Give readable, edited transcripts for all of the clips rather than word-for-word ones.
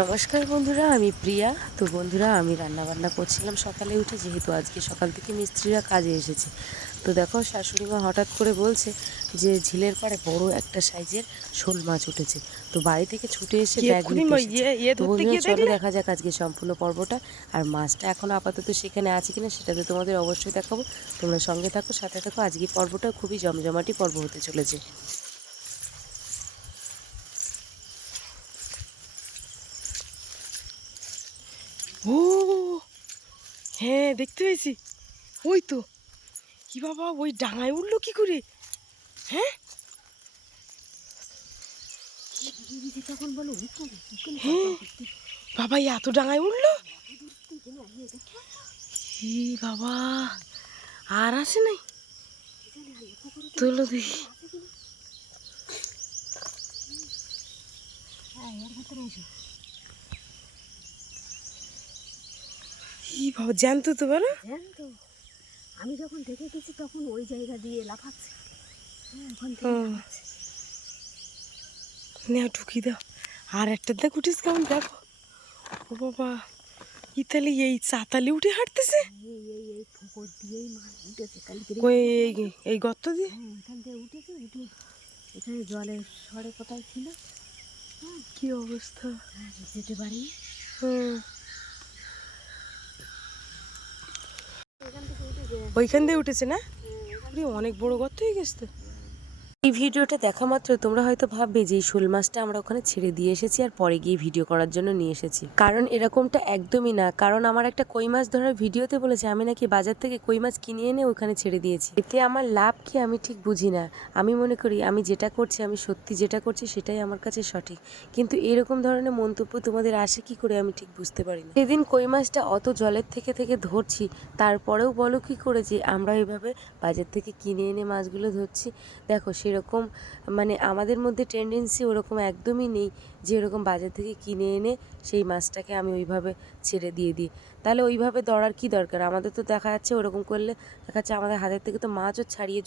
নমস্কার বন্ধুরা, আমি প্রিয়া। তো বন্ধুরা, আমি রান্নাবান্না করছিলাম সকালে উঠে, যেহেতু আজকে সকাল থেকে মিস্ত্রিরা কাজে এসেছে। তো দেখো, শাশুড়ি মা হঠাৎ করে বলছে যে ঝিলের পাড়ে বড় একটা সাইজের শোল মাছ উঠেছে। তো বাড়ি থেকে ছুটে এসে ব্যাগ নিতে এসেছে। তো বন্ধুরা, চলো দেখা যাক আজকে সম্পূর্ণ পর্বটা। আর মাছটা এখন আপাতত সেখানে আছে কিনা সেটা তো তোমাদের অবশ্যই দেখাবো। তোমরা সঙ্গে থাকো, সাথে থাকো। আজকে পর্বটা খুবই জমজমাটি পর্ব হতে চলেছে। ও হ্যাঁ, দেখতে পেয়েছি। ওই তো, কি বাবা, ওই ডাঙায় উঠলো কি করে? হ্যাঁ হ্যাঁ বাবা, এত ডাঙায় উঠলো? ই বাবা, আর আছে নাই? তোলো দেখি। ই বাবা, জ্যান্ত তো বলো? জ্যান্ত। আমি যখন দেখে গেছি তখন ওই জায়গা দিয়ে লাফাচ্ছে। নেও, ঢুকি দাও। আর একটা দেখ উঠিস কেমন, দেখো। ও বাবা, ইতালি এই চাতালি উঠে হাঁটতেছে। এই পুকুর দিয়েই মাছ উঠেছে কালকে। এই গর্ত দিয়ে? হ্যাঁ, এখান থেকে উঠেছে। উঠে এখানে জলের সরে কোথায় ছিল। কি অবস্থা! যেতে পারিনি। ওইখান দিয়ে উঠেছে না? অনেক বড় গর্ত হয়ে গেছে তো। এই ভিডিওটা দেখা মাত্র তোমরা হয়তো ভাববে যে এই শোল মাছটা আমরা ওখানে ছেড়ে দিয়ে এসেছি আর পরে গিয়ে ভিডিও করার জন্য নিয়ে এসেছি। কারণ এরকমটা একদমই না। কারণ আমার একটা কই মাছ ধরার ভিডিওতে বলেছে আমি নাকি বাজার থেকে কই মাছ কিনে এনে ওখানে ছেড়ে দিয়েছি। এতে আমার লাভ কি আমি ঠিক বুঝি না। আমি মনে করি আমি যেটা করছি, আমি সত্যি যেটা করছি সেটাই আমার কাছে সঠিক। কিন্তু এরকম ধরনের মন্তব্য তোমাদের আসে কি করে আমি ঠিক বুঝতে পারি না। সেদিন কই মাছটা অত জলের থেকে ধরছি, তারপরেও বলো কি করে যে আমরা এভাবে বাজার থেকে কিনে এনে মাছগুলো ধরছি। দেখো, সেরকম মানে আমাদের মধ্যে টেন্ডেন্সি ওরকম একদমই নেই যে এরকম বাজার থেকে কিনে এনে সেই মাছটাকে আমি ওইভাবে ছেড়ে দিয়ে দিই। তাহলে ওইভাবে ধরার কি দরকার? আমাদের তো দেখা যাচ্ছে ওরকম করলে দেখা যাচ্ছে আমাদের হাতের থেকে তো মাছও ছাড়িয়ে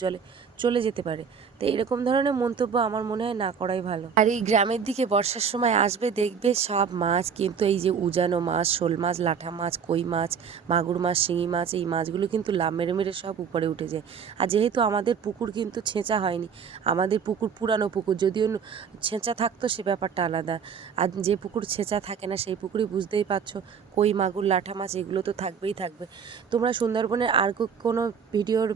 চলে যেতে পারে। তো এরকম ধরনের মন্তব্য আমার মনে হয় না করাই ভালো। আর এই গ্রামের দিকে বর্ষার সময় আসবে, দেখবে সব মাছ কিন্তু এই যে উজানো মাছ, শোল মাছ, লাঠা মাছ, কই মাছ, মাগুর মাছ, শিঙি মাছ, এই মাছগুলো কিন্তু লাভ মেরে মেরে সব উপরে উঠে যায়। আর যেহেতু আমাদের পুকুর কিন্তু ছেঁচা হয়নি, আমাদের পুকুর পুরানো পুকুর, যদিও ছেঁচা থাকতো সে ব্যাপারটা আলাদা। আর যে পুকুর ছেঁচা থাকে না সেই পুকুরই বুঝতেই পারছো কই, মাগুর, লাঠা মাছ এগুলো তো থাকবেই থাকবে। তোমরা সুন্দরবনের আর কোনো ভিডিওর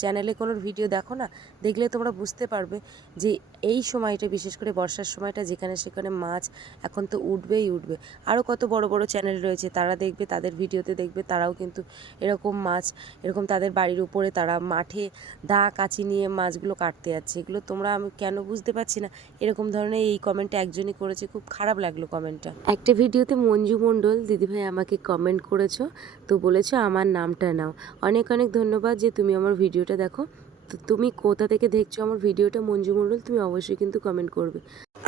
চ্যানেলে কোনো ভিডিও দেখো না, দেখলে তোমরা বুঝতে পারবে যে এই সময়টা, বিশেষ করে বর্ষার সময়টা, যেখানে সেখানে মাছ এখন তো উঠবেই উঠবে। আরও কত বড় বড় চ্যানেল রয়েছে, তারা দেখবে, তাদের ভিডিওতে দেখবে তারাও কিন্তু এরকম মাছ, এরকম তাদের বাড়ির উপরে তারা মাঠে দা কাচি নিয়ে মাছগুলো কাটতে যাচ্ছে। এগুলো তোমরা, আমি কেন বুঝতে পারছি না। এরকম ধরনের এই কমেন্টটা একজনই করেছে, খুব খারাপ লাগলো কমেন্টটা। একটা ভিডিওতে মঞ্জু মণ্ডল দিদিভাই আমাকে কমেন্ট করেছো, তো বলেছো আমার নামটা নাও। অনেক অনেক ধন্যবাদ যে তুমি আমার ভিডিওটা দেখো। তো তুমি কোথা থেকে দেখছো আমার ভিডিওটা মঞ্জু মণ্ডল, তুমি অবশ্যই কিন্তু কমেন্ট করবে।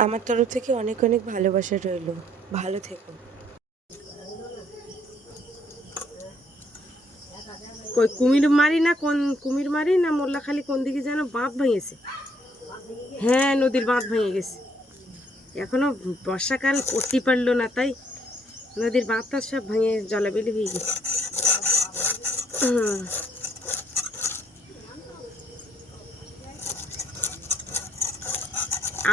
আমার তরফ থেকে অনেক অনেক ভালোবাসা রইলো। ভালো থেকো। কই কুমির মারি না, কোন কুমির মারি না মোল্লাখালী কোন দিকে যেন বাঁধ ভেঙেছে। হ্যাঁ, নদীর বাঁধ ভেঙে গেছে। এখনো বর্ষাকাল পড়তে পারলো না, তাই নদীর বাঁধটা সব ভেঙে জলাবিলি হয়ে গেছে।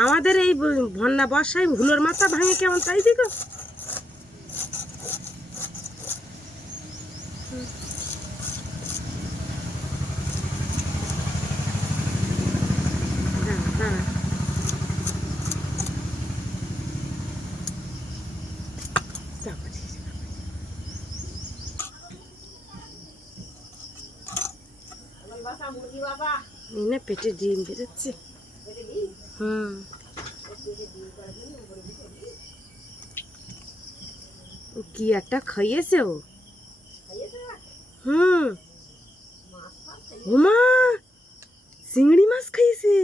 আমাদের এই বন্যা বর্ষায় ভুলোর মাথা ভাঙে কেমন, তাই দিক। পেটে ডিম বেরোচ্ছে। কি একটা খাইয়েছে ও। ওমা, চিংড়ি মাছ খাইয়েছে।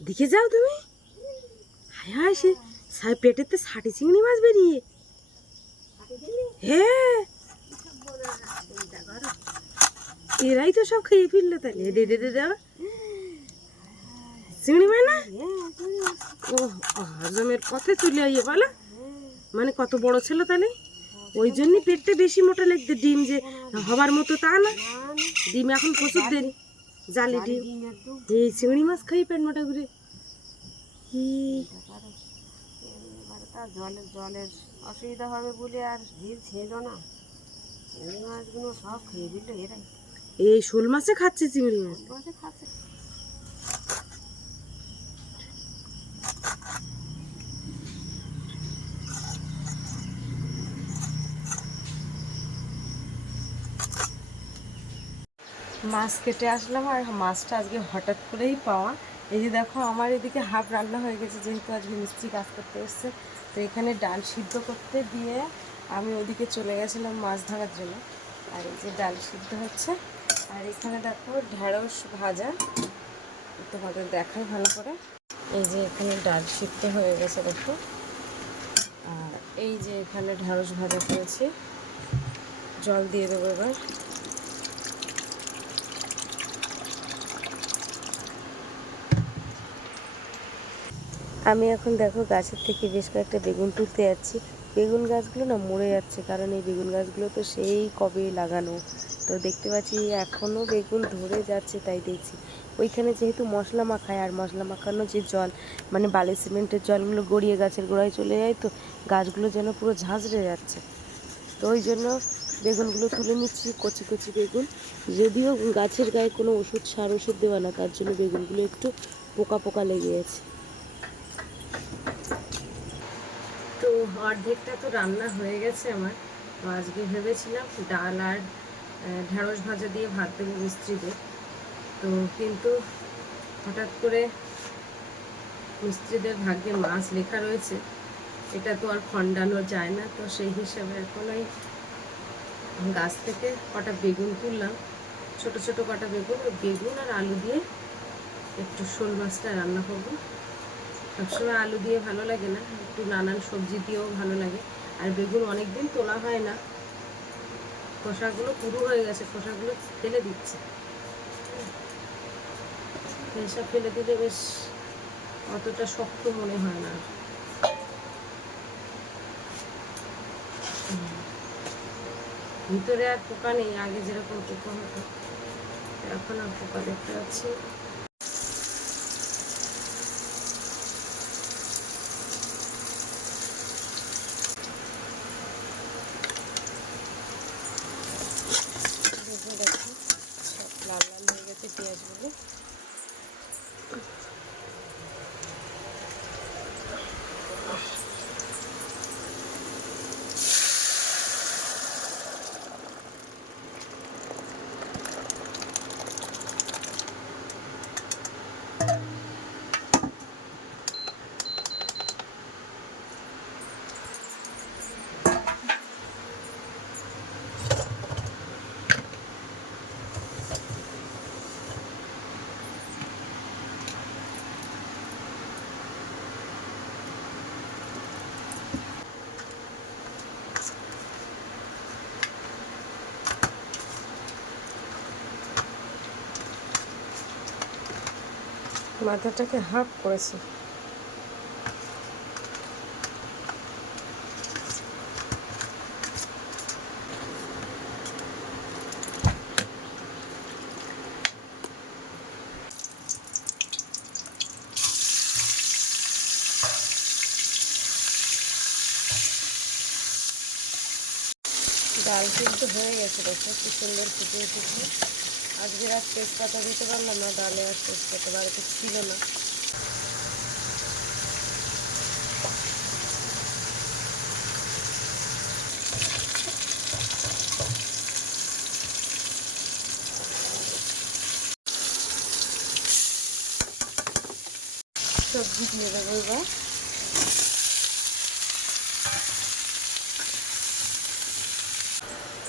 দেখে যাও তুমি। হায় হায়, সে পেটেতে 60 চিংড়ি মাছ বেরিয়ে। হ্যাঁ, এরাই তো সব খেয়ে ফেললো। তাহলে দে দে দে দেওয়া চিংড়ি মাছ না, ও হজমের পথে চলে আইয়ে বলো। মানে কত বড় ছিল তাহলে? ওই জন্যই পেটটা বেশি মোটা লাগছে। ডিম যে হবার মতো তা না, ডিম এখন প্রচুর দেরি, জালি ডিম। এই চিংড়ি মাছ খাই পেট মোটা করে কি? তার জলের অসুবিধা হবে বলে আর ভিড় ছিল না, চিংড়ি মাছগুলো সব খেয়ে দিল এরাই। এই শোল মাছে খাচ্ছে চিংড়ি মাছ। বসে খাচ্ছে। মাছ কেটে আসলাম, আর মাছটা আজকে হঠাৎ করেই পাওয়া। এই যে দেখো আমার এদিকে হাফ রান্না হয়ে গেছে, যেহেতু আজকে মিস্ত্রি কাজ করতে এসছে। তো এখানে ডাল সিদ্ধ করতে দিয়ে আমি ওদিকে চলে গেছিলাম মাছ ধরার জন্য। আর এই যে ডাল সিদ্ধ হচ্ছে, আর এখানে দেখো ঢেঁড়স ভাজা, তোমাদের দেখাই ভালো করে। এই যে এখানে ডাল সিদ্ধ হয়ে গেছে দেখো, আর এই যে এখানে ঢেঁড়স ভাজা করেছি। জল দিয়ে দেবো এবার। আমি এখন দেখো গাছের থেকে বেশ কয়েকটা বেগুন তুলতে যাচ্ছি। বেগুন গাছগুলো না মরে যাচ্ছে, কারণ এই বেগুন গাছগুলো তো সেই কবে লাগানো। তো দেখতে পাচ্ছি এখনও বেগুন ধরে যাচ্ছে, তাই দেখছি। ওইখানে যেহেতু মশলা মাখায়, আর মশলা মাখানো যে জল মানে বালি সিমেন্টের জলগুলো গড়িয়ে গাছের গোড়ায় চলে যায়, তো গাছগুলো যেন পুরো ঝাঁঝরে যাচ্ছে। তো ওই জন্য বেগুনগুলো তুলে নিচ্ছি, কচি কচি বেগুন। যদিও গাছের গায়ে কোনো ওষুধ সার ওষুধ দেওয়া না, তার জন্য বেগুনগুলো একটু পোকা পোকা লেগে গেছে। তো অর্ধেকটা তো রান্না হয়ে গেছে আমার। তো আজকে ভেবেছিলাম ডাল আর ঢেঁড়স ভাজা দিয়ে ভাত দেবো মিস্ত্রিদের। তো কিন্তু হঠাৎ করে মিস্ত্রিদের ভাগ্যে মাছ লেখা রয়েছে, এটা তো আর খণ্ডানো যায় না। তো সেই হিসাবে এখন ওই গাছ থেকে কটা বেগুন তুললাম, ছোট ছোট কটা বেগুন। ওই বেগুন আর আলু দিয়ে একটু শোল মাছটা রান্না করবো। সবসময় আলু দিয়ে ভালো লাগে না, একটু নানান সবজি দিয়েও ভালো লাগে। আর বেগুন অনেক দিন তোলা হয় না, খোসাগুলো পুরো হয়ে গেছে, খোসাগুলো ফেলে দিচ্ছে। এইসব ফেলে দিলে বেশ অতটা শক্ত মনে হয় না। ভিতরে আর পোকা নেই, আগে যেরকম পোকা হতো এখন আর পোকা দেখতে পাচ্ছি। দেখো সব লাল লাল হয়ে গেছে পেঁয়াজগুলো। মাথাটাকে হাফ করেছে। ডাল কিন্তু হয়ে গেছে, দেখো কি সুন্দর ফুটে উঠেছে। আজকে আর তেজপাতা দিতে পারলাম না, ডালে আর তেজপাতা বাড়িতে ছিল না। সবজি দিয়ে দেবো এবার।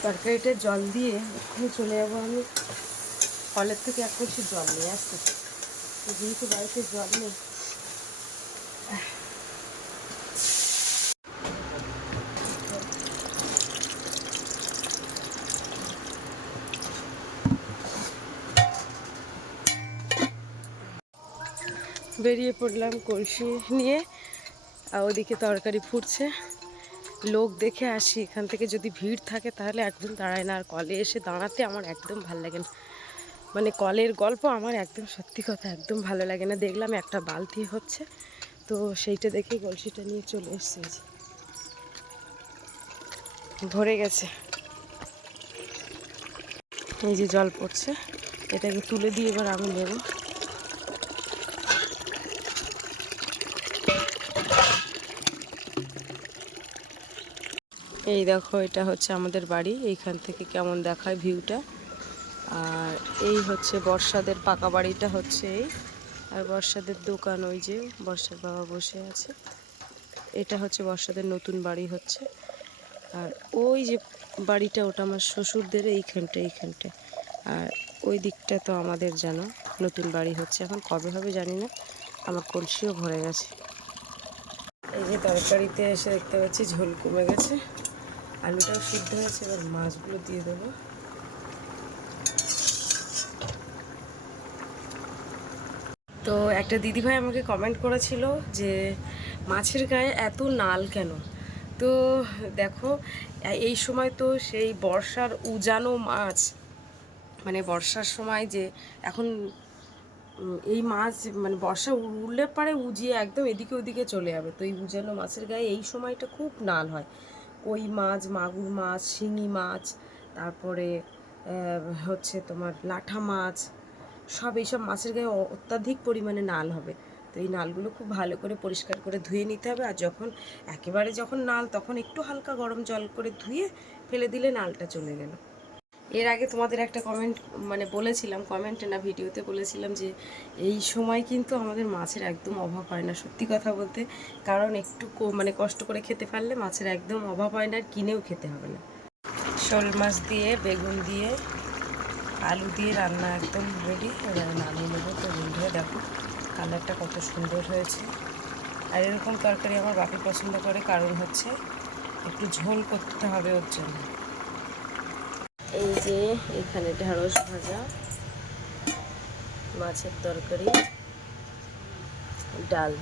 তরকারিটা জল দিয়ে ওখানে চলে যাবো আমি কলের থেকে এক কলসি জল নিয়ে আসতে। যেহেতু বাড়িতে জল নেই, বেরিয়ে পড়লাম কলসি নিয়ে। আর ওদিকে তরকারি ফুটছে, লোক দেখে আসি, এখান থেকে যদি ভিড় থাকে তাহলে একদম দাঁড়ায় না। আর কলে এসে দাঁড়াতে আমার একদম ভালো লাগে না, মানে কলের গল্প আমার একদম সত্যি কথা একদম ভালো লাগে না। দেখলাম একটা বালতি হচ্ছে, তো সেইটা দেখে কলসিটা নিয়ে চলে এসেছি। ভরে গেছে, এই যে জল পড়ছে, এটাকে তুলে দিয়ে এবার আমি নেব। এই দেখো, এটা হচ্ছে আমাদের বাড়ি, এইখান থেকে কেমন দেখায় ভিউটা। আর এই হচ্ছে বর্ষাদের পাকা বাড়িটা হচ্ছে এই, আর বর্ষাদের দোকান ওই যে বর্ষার বাবা বসে আছে। এটা হচ্ছে বর্ষাদের নতুন বাড়ি হচ্ছে। আর ওই যে বাড়িটা ওটা আমার শ্বশুরদের, এইখানটায়। আর ওই দিকটা তো আমাদের জানো নতুন বাড়ি হচ্ছে, এখন কবে হবে জানি না। আমার কলসিও ভরে গেছে। এই যে তরকারিতে এসে দেখতে পাচ্ছি ঝোল কমে গেছে, আলুটাও সিদ্ধ হয়েছে, এবার মাছগুলো দিয়ে দেবো। তো একটা দিদিভাই আমাকে কমেন্ট করেছিল যে মাছের গায়ে এত নাল কেন। তো দেখো, এই সময় তো সেই বর্ষার উজানো মাছ, মানে বর্ষার সময় যে এখন এই মাছ মানে বর্ষা উঠলে পারে উজিয়ে একদম এদিকে ওদিকে চলে যাবে। তো এই উজানো মাছের গায়ে এই সময়টা খুব নাল হয়। কই মাছ, মাগুর মাছ, শিঙি মাছ, তারপরে হচ্ছে তোমার লাঠা মাছ, সব এইসব মাছের গায়ে অত্যাধিক পরিমাণে নাল হবে। তো এই নালগুলো খুব ভালো করে পরিষ্কার করে ধুয়ে নিতে হবে। আর যখন নাল, তখন একটু হালকা গরম জল করে ধুয়ে ফেলে দিলে নালটা চলে গেল। এর আগে তোমাদের একটা কমেন্ট মানে বলেছিলাম, কমেন্টে না ভিডিওতে বলেছিলাম যে এই সময় কিন্তু আমাদের মাছের একদম অভাব হয় না, সত্যি কথা বলতে। কারণ একটু মানে কষ্ট করে খেতে পারলে মাছের একদম অভাব হয় না, আর কিনেও খেতে হবে না। শোল মাছ দিয়ে, বেগুন দিয়ে, আলু দিয়ে রান্না একদম রেডি। এবারে নামিয়ে নেবো। তো বন্ধুরা দেখো কালারটা কত সুন্দর হয়েছে। আর এরকম তরকারি আমার বাপি পছন্দ করে, কারণ হচ্ছে একটু ঝোল করতে হবে ওর জন্য। এই যে এখানে ঢেঁড়স ভাজা, মাছের তরকারি, ডাল।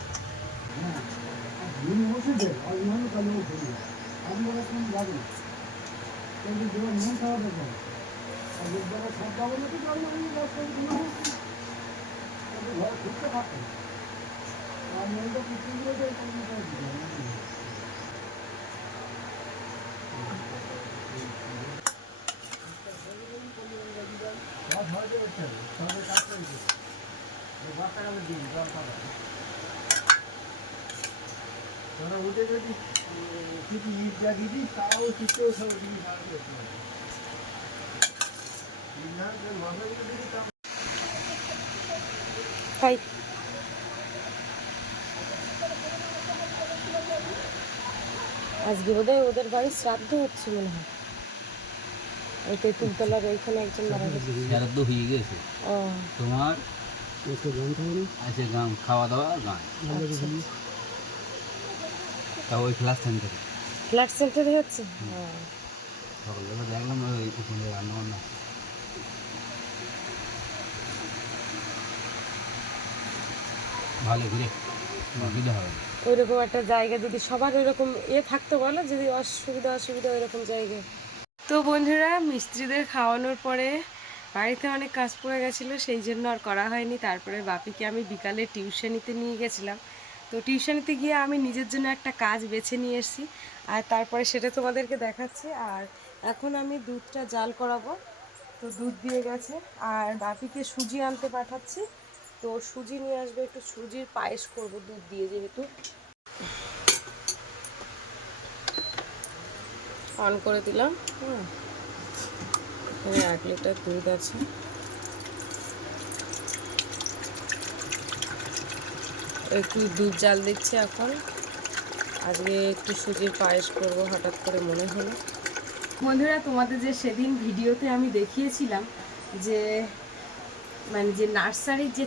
খাই। আজকে বোধহয় ওদের বাড়ির শ্রাদ্ধ হচ্ছে মনে হয়, ওই তেঁতুলতলার ওইখানে একজন মারা গেছে। শ্রাদ্ধ হয়ে গেছে ও তোমার, আছে গান, খাওয়া দাওয়া গান, তা ওই ক্লাস সেন্টারে ফ্ল্যাট সেন্টারে হচ্ছে। সকালবেলা দেখলাম ওই ওখানে রান্না বান্না। ভালো ঘুরে অসুবিধা হবে না। ওইরকম একটা জায়গা যদি সবার ওইরকম থাকতো, বলো যদি অসুবিধা ওইরকম জায়গায়। তো বন্ধুরা, মিস্ত্রিদের খাওয়ানোর পরে বাড়িতে অনেক কাজ পড়ে গেছিলো, সেই জন্য আর করা হয়নি। তারপরে বাপিকে আমি বিকালে টিউশনিতে নিয়ে গেছিলাম। তো টিউশনিতে গিয়ে আমি নিজের জন্য একটা কাজ বেছে নিয়ে এসেছি, আর তারপরে সেটা তোমাদেরকে দেখাচ্ছি। আর এখন আমি দুধটা জাল করাবো, তো দুধ দিয়ে গেছে। আর বাপিকে সুজি আনতে পাঠাচ্ছি, তো সুজি নিয়ে আসবে, একটু সুজির পায়েস করব দুধ দিয়ে। যেহেতু অন করে দিলাম, এখানে 1 লিটার দুধ আছে। একটু দুধ জাল দিচ্ছি এখন। আজকে একটু সুজির পায়েস করব, হঠাৎ করে মনে হলো। বন্ধুরা, তোমাদের যে সেদিন ভিডিওতে আমি দেখিয়েছিলাম যে মানে যে নার্সারির যে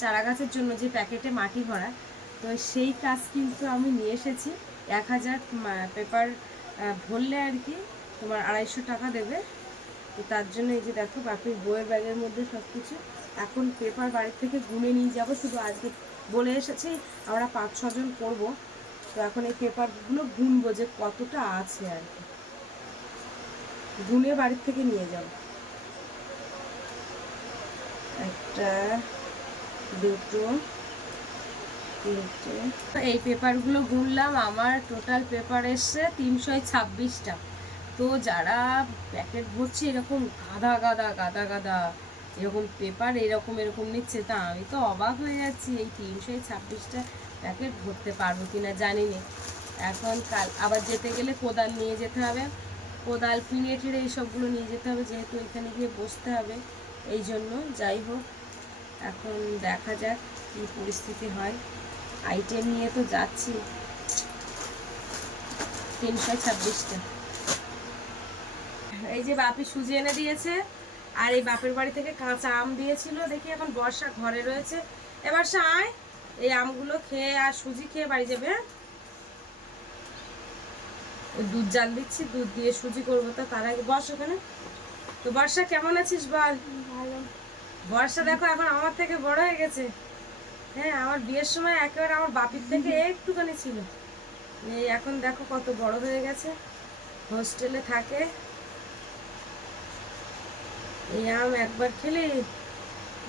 চারা গাছের জন্য যে প্যাকেটে মাটি ভরা, তো সেই কাজ কিন্তু আমি নিয়ে এসেছি। 1000 পেপার ভরলে আর কি তোমার 250 টাকা দেবে। তো তার জন্য এই যে দেখো বাপির বইয়ের ব্যাগের মধ্যে সব কিছু। এখন পেপার বাড়ির থেকে গুনে নিয়ে যাব, শুধু আজকে বলে এসেছি আমরা 5-6 জন করবো। তো এখন এই পেপারগুলো গুনবো যে কতটা আছে আর কি, গুনে বাড়ির থেকে নিয়ে যাব। একটা, দুটো, তিনটে। এই পেপারগুলো গুনলাম, আমার টোটাল পেপার এসছে 326টা। তো যারা প্যাকেট ভরছে এরকম গাদা গাদা গাদা গাদা এরকম পেপার এরকম এরকম নিচ্ছে, তা আমি তো অবাক হয়ে যাচ্ছি এই 326টা প্যাকেট ভরতে পারবো কিনা জানি না। এখন কাল আবার যেতে গেলে কোদাল নিয়ে যেতে হবে, কোদাল পিঁড়ে টিড়ে এইসবগুলো নিয়ে যেতে হবে, যেহেতু এখানে গিয়ে বসতে হবে। এই জন্য যাই হোক, এখন দেখা যাক কী পরিস্থিতি হয়। আইটেম নিয়ে তো যাচ্ছি 326টা। এই যে বাপি সুজি এনে দিয়েছে, আর এই বাপের বাড়ি থেকে কাঁচা আম দিয়েছিল। দেখি এখন বর্ষা ঘরে রয়েছে, এবার আয় এই আমগুলো খেয়ে আর সুজি খেয়ে বাড়ি যাবে। হ্যাঁ, ওই দুধ জাল দিচ্ছি, দুধ দিয়ে সুজি করবো। তো তার আগে বস ওখানে। তো বর্ষা কেমন আছিস বল? বর্ষা দেখো এখন আমার থেকে বড় হয়ে গেছে। হ্যাঁ, আমার বিয়ের সময় একেবারে আমার বাপির থেকে একটুখানি ছিল, এই এখন দেখো কত বড় হয়ে গেছে। হোস্টেলে থাকে, এই আম একবার খেলে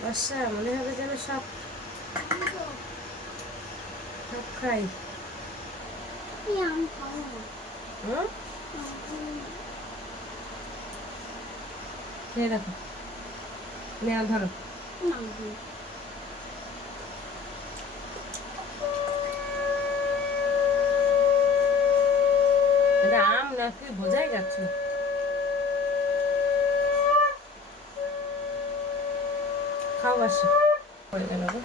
বর্ষা মনে হবে যেন সব সব খাই। খেয়ে দেখো, নেওয়া ধরো। এটা আম নাকি বোঝাই যাচ্ছে। খাও বাসা পড়ে গেল গো।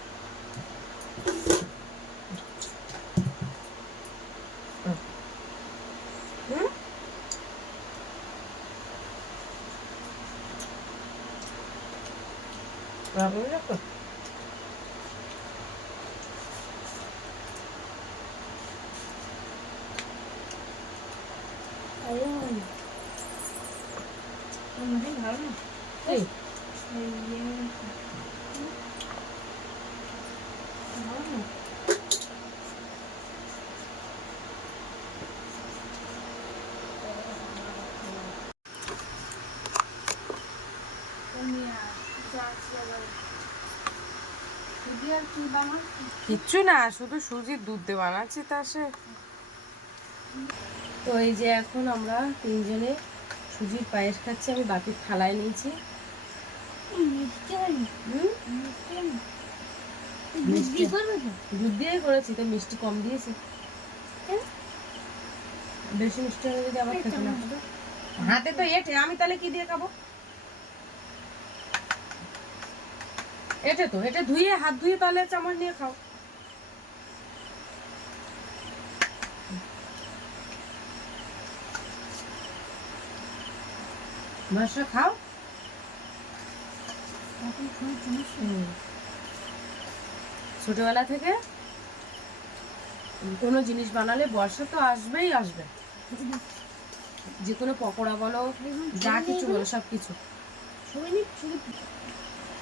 হুম, রাখুন রাখো। এই কিচ্ছু না, শুধু সুজির দুধ দিয়ে বানাচ্ছি তা সে। তো এই যে এখন আমরা তিনজনে সুজির পায়েস খাচ্ছি, আমি বাটির থালায় নিয়েছি। দুধ দিয়ে করেছি, তো মিষ্টি কম দিয়েছি। বেশি মিষ্টি হলে যদি আবার খেতে না হবে। হাতে তো এঁঠে, আমি তাহলে কি দিয়ে খাবো? এঁঠে তো, এটা ধুয়ে হাত ধুয়ে তাহলে চামচ নিয়ে খাও। ভাষা খাও। ছোটবেলা থেকে কোনো জিনিস বানালে বর্ষা তো আসবেই আসবে, যে কোনো পকোড়া বলো যা কিছু বলো সব কিছু।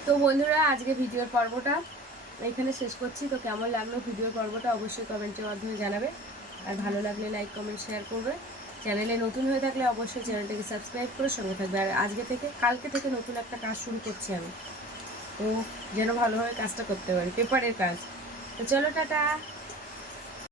তো বন্ধুরা, আজকে ভিডিওর পর্বটা এখানে শেষ করছি। তো কেমন লাগলো ভিডিওর পর্বটা অবশ্যই কমেন্টের মাধ্যমে জানাবে, আর ভালো লাগলে লাইক কমেন্ট শেয়ার করবে। চ্যানেলে নতুন হয়ে থাকলে অবশ্যই চ্যানেলটাকে সাবস্ক্রাইব করে সঙ্গে থাকবে। আর আজকে থেকে কালকে থেকে নতুন একটা কাজ শুরু করছি আমি, তো যেন ভালোভাবে কাজটা করতে পারি, পেপারের কাজ। তো চলো টাটা।